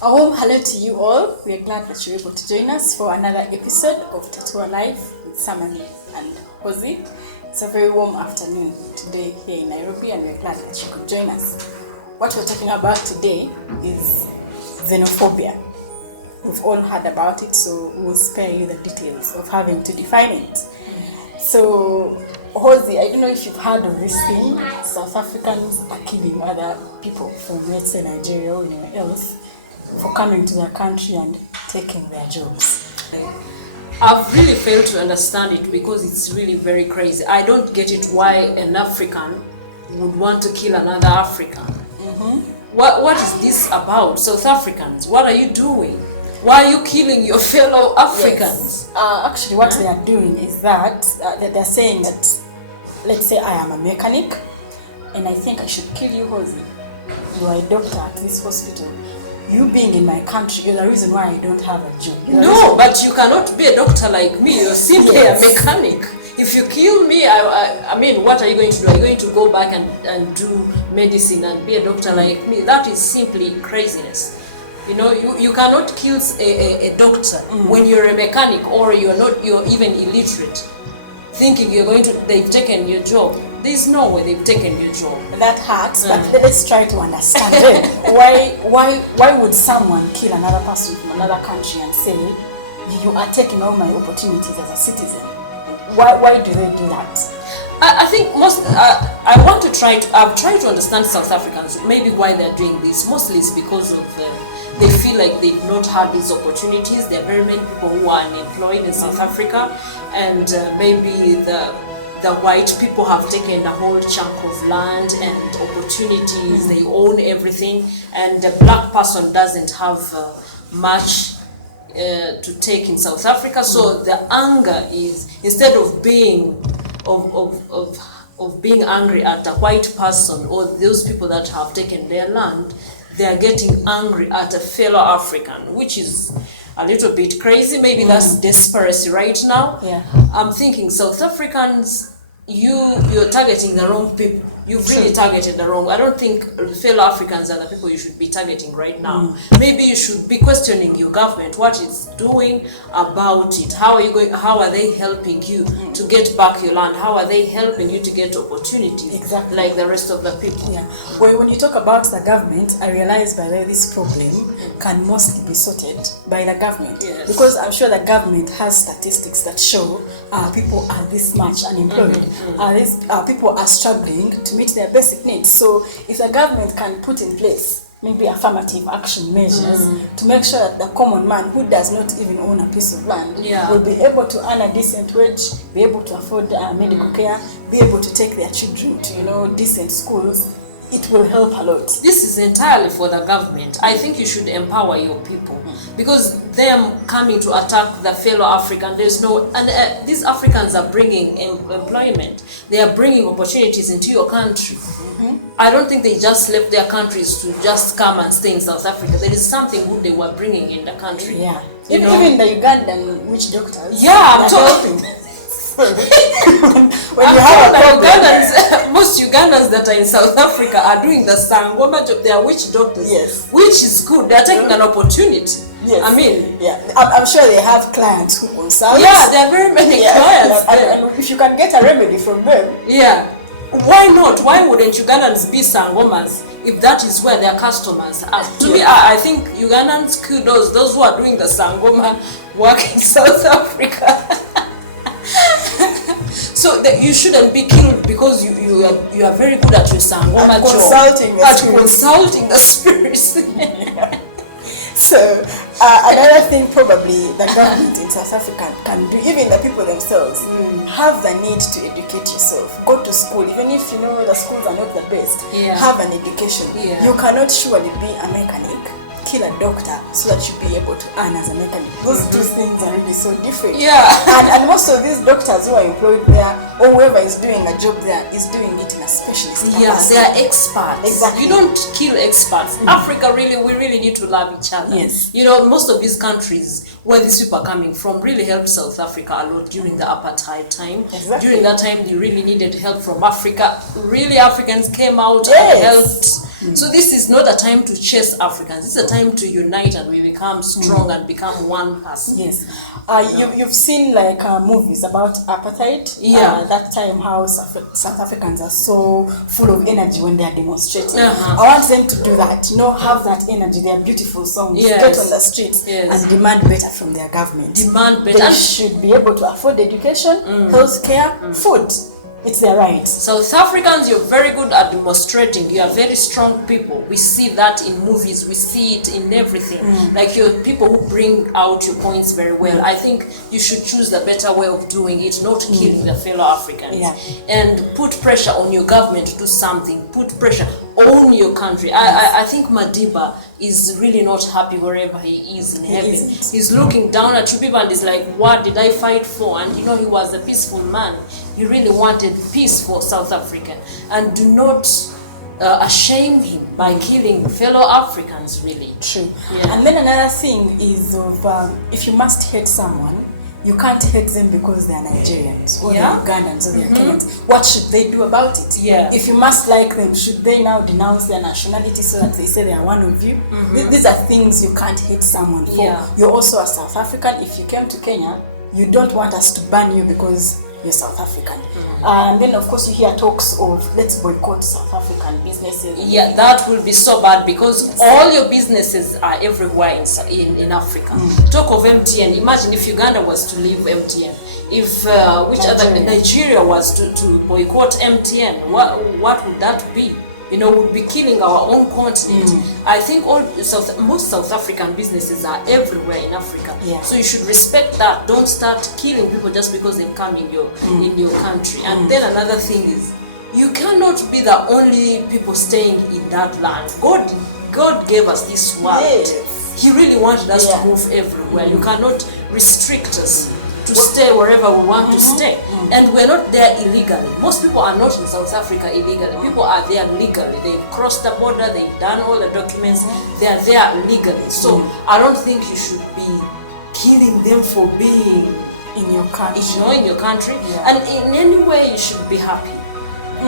A warm hello to you all. We are glad that you're able to join us for another episode of Tattoo Life with Samani and Hozi. It's a very warm afternoon today here in Nairobi, and we're glad that you could join us. What we're talking about today is xenophobia. We've all heard about it, so we'll spare you the details of having to define it. So, Hozi, I don't know if you've heard of this thing. South Africans are killing other people from, let's say, Nigeria or anywhere else for coming to their country and taking their jobs. I've really failed to understand it because it's really very crazy. I don't get it why an African would want to kill another African. What is this about? South Africans, what are you doing? Why are you killing your fellow Africans? Yes. Actually, what they are doing is that they're saying that, let's say I am a mechanic and I think I should kill you, Hozi. You are a doctor at this hospital. You being in my country, you're the reason why I don't have a job. No, but you cannot be a doctor like me. You're simply a mechanic. If you kill me, I mean, what are you going to do? Are you going to go back and do medicine and be a doctor like me? That is simply craziness. You know, you cannot kill a doctor when you're a mechanic or you're even illiterate, thinking they've taken your job. There's no way they've taken your job. That hurts, but let's try to understand why would someone kill another person from another country and say, you are taking all my opportunities as a citizen? Why do they do that? I think I've tried to understand South Africans, maybe why they're doing this. Mostly it's because of they feel like they've not had these opportunities. There are very many people who are unemployed in South Africa, and maybe the white people have taken a whole chunk of land and opportunities. They own everything, and the black person doesn't have much to take in South Africa. So the anger is, instead of being being angry at the white person or those people that have taken their land, they are getting angry at a fellow African, which is a little bit crazy. Maybe that's desperation right now. Yeah. I'm thinking South Africans, you're targeting the wrong people. You've really targeted the wrong. I don't think fellow Africans are the people you should be targeting right now. Maybe you should be questioning your government, what it's doing about it. How are they helping you to get back your land? How are they helping you to get opportunities like the rest of the people? Yeah. Well, when you talk about the government, I realize by the way this problem can mostly be sorted by the government. Yes. Because I'm sure the government has statistics that show people are this much unemployed. People are struggling to meet their basic needs. So if the government can put in place maybe affirmative action measures to make sure that the common man who does not even own a piece of land will be able to earn a decent wage, be able to afford medical care, be able to take their children to decent schools, it will help a lot. This is entirely for the government. I think you should empower your people, because them coming to attack the fellow African, these Africans are bringing employment. They are bringing opportunities into your country. I don't think they just left their countries to just come and stay in South Africa. There is something good they were bringing in the country. Yeah. Even the Ugandan witch doctors. Yeah, I'm talking. Most Ugandans that are in South Africa are doing the sangoma job. They are witch doctors. Yes. Which is good. They are taking an opportunity. Yes. I mean, I'm sure they have clients who consult. Yeah, there are very many clients. And if you can get a remedy from them. Yeah. Why not? Why wouldn't Ugandans be sangomas if that is where their customers are? To me, I think Ugandans kudos those who are doing the sangoma work in South Africa. So you shouldn't be killed because you are very good at your sangoma job. Consulting the spirits. So another thing probably the government in South Africa can do, even the people themselves, have the need to educate yourself. Go to school, even if the schools are not the best. Have an education. You cannot surely be a mechanic, kill a doctor so that you'll be able to earn as a mechanic. Those two things are really so different. And most of these doctors who are employed there, or whoever is doing a job there, is doing it in a specialist capacity. Yes, they are experts. Exactly. You don't kill experts. Africa, we really need to love each other. Yes. Most of these countries where these people are coming from really helped South Africa a lot during the apartheid time. Exactly. During that time, they really needed help from Africa. Really, Africans came out and helped So this is not a time to chase Africans. It's a time to unite and we become strong and become one person. Yes. You've seen like movies about apartheid. That time how South Africans are so full of energy when they are demonstrating. I want them to do that. Have that energy. They are beautiful songs. Get on the streets and demand better from their government. Demand better. They should be able to afford education, health care, food. It's their right. South Africans, you're very good at demonstrating. You are very strong people. We see that in movies. We see it in everything. Like you're people who bring out your points very well. I think you should choose the better way of doing it, not killing the fellow Africans. And put pressure on your government to do something. Put pressure on your country. I think Madiba is really not happy wherever he is in heaven. He's looking down at you people and he's like, what did I fight for? And he was a peaceful man. He really wanted peace for South Africa. And do not shame him by killing fellow Africans, really. True. And then another thing is if you must hate someone, you can't hate them because they are Nigerians or they're Ugandans or they're Kenyans. What should they do about it? If you must like them, should they now denounce their nationality so that they say they are one of you? These are things you can't hate someone for. You're also a South African. If you came to Kenya, you don't want us to ban you because you're South African. And then of course you hear talks of let's boycott South African businesses. That will be so bad because all your businesses are everywhere in Africa. Talk of MTN. Imagine if Uganda was to leave MTN. If Nigeria was to boycott MTN, what would that be? Would be killing our own continent. I think most South African businesses are everywhere in Africa. So you should respect that. Don't start killing people just because they've come in your country. And then another thing is, you cannot be the only people staying in that land. God gave us this world. He really wanted us to move everywhere. You cannot restrict us to stay wherever we want to stay. And we're not there illegally. Most people are not in South Africa illegally. People are there legally. They've crossed the border, they've done all the documents, they are there legally. So I don't think you should be killing them for being in your country. In your country. And in any way you should be happy.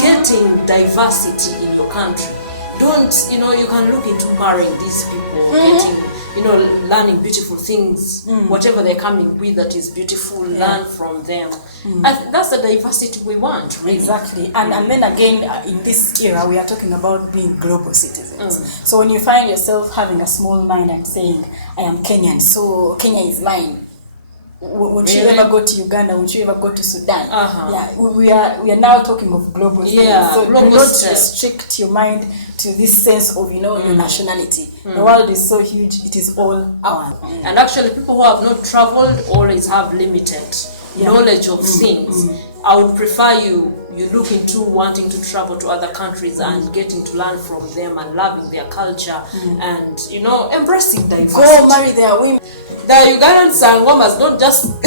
Getting diversity in your country. Don't, you can look into marrying these people, getting learning beautiful things, whatever they're coming with that is beautiful, learn from them. That's the diversity we want, really. Exactly. And then again, in this era, we are talking about being global citizens. So when you find yourself having a small mind and saying, I am Kenyan, so Kenya is mine. Won't you ever go to Uganda? Won't you ever go to Sudan? We are now talking of global things. So do not restrict your mind to this sense of your nationality. The world is so huge; it is all ours. And actually, people who have not traveled always have limited knowledge of things. I would prefer you look into wanting to travel to other countries and getting to learn from them and loving their culture and embracing diversity. Go marry their women. The Ugandan Sangomas don't just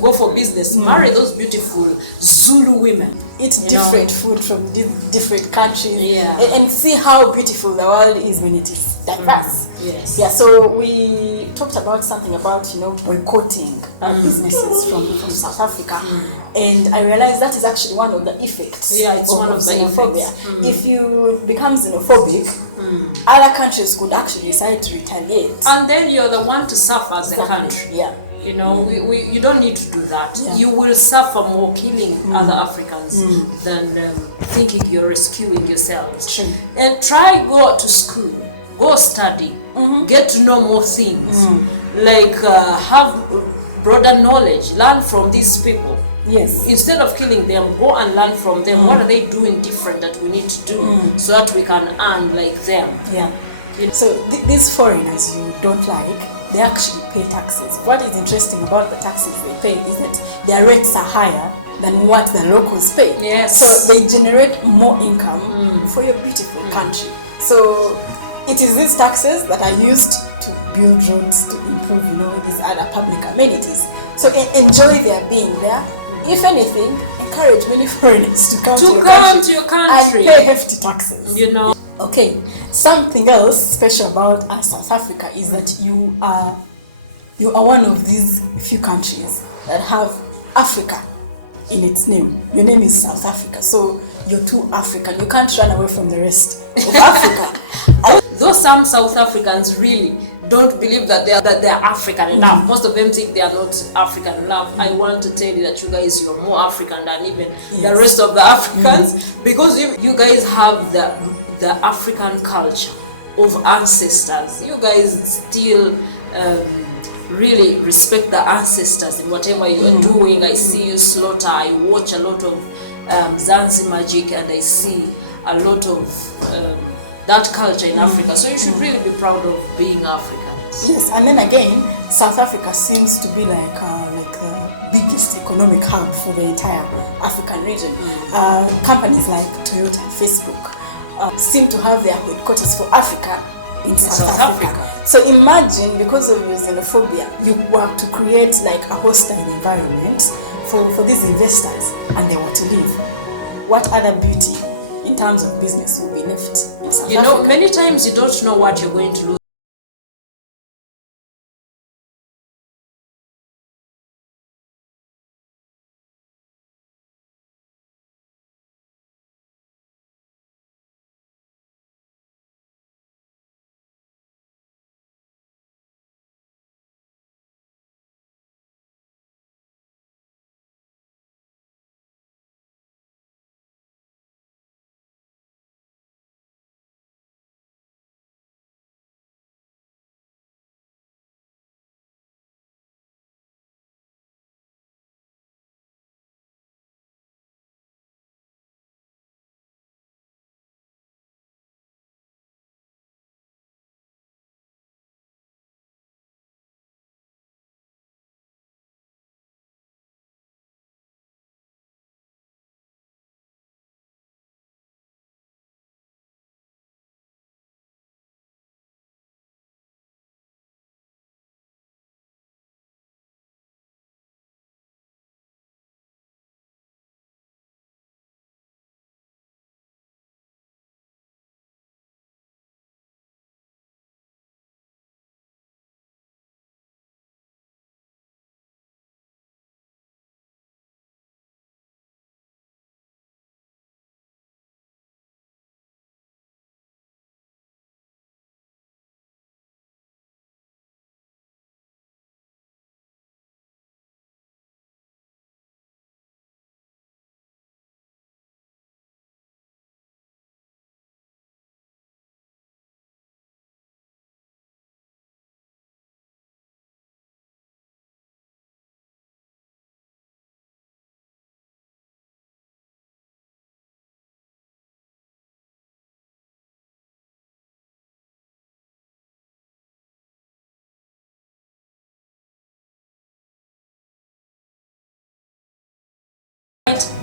go for business. Marry those beautiful Zulu women. Eat different food from different countries and see how beautiful the world is when it is diverse. So we talked about something about boycotting businesses from South Africa, and I realized that is actually one of the effects it's one of the xenophobia. If you become xenophobic, other countries could actually decide to retaliate, and then you're the one to suffer as a country. You don't need to do that. You will suffer more killing other Africans than thinking you're rescuing yourselves. And try go to school, go study, get to know more things, like have broader knowledge, learn from these people. Instead of killing them, go and learn from them. What are they doing different that we need to do so that we can earn like them? So these foreigners you don't like, they actually pay taxes. What is interesting about the taxes they pay is that their rates are higher than what the locals pay. So they generate more income for your beautiful country. So it is these taxes that are used to build roads, to improve, these other public amenities. So enjoy their being there. If anything, encourage many foreigners to come to your country and pay hefty taxes. Okay, something else special about South Africa is that you are one of these few countries that have Africa in its name. Your name is South Africa. So you're too African. You can't run away from the rest of Africa. Though some South Africans really don't believe that they're African enough. Most of them think they are not African enough. I want to tell you that you guys, you're more African than even the rest of the Africans, because you guys have the African culture of ancestors. You guys still really respect the ancestors in whatever you are doing. I see you slaughter. I watch a lot of Zanzi magic, and I see a lot of that culture in Africa. So you should really be proud of being African. Yes, and then again, South Africa seems to be like the biggest economic hub for the entire African region. Companies like Toyota and Facebook seem to have their headquarters for Africa in South Africa. So imagine, because of your xenophobia, you were to create like a hostile environment for these investors, and they want to leave. What other beauty in terms of business will be left in South Africa? You know, many times you don't know what you're going to lose.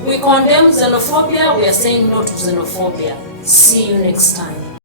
We condemn xenophobia. We are saying no to xenophobia. See you next time.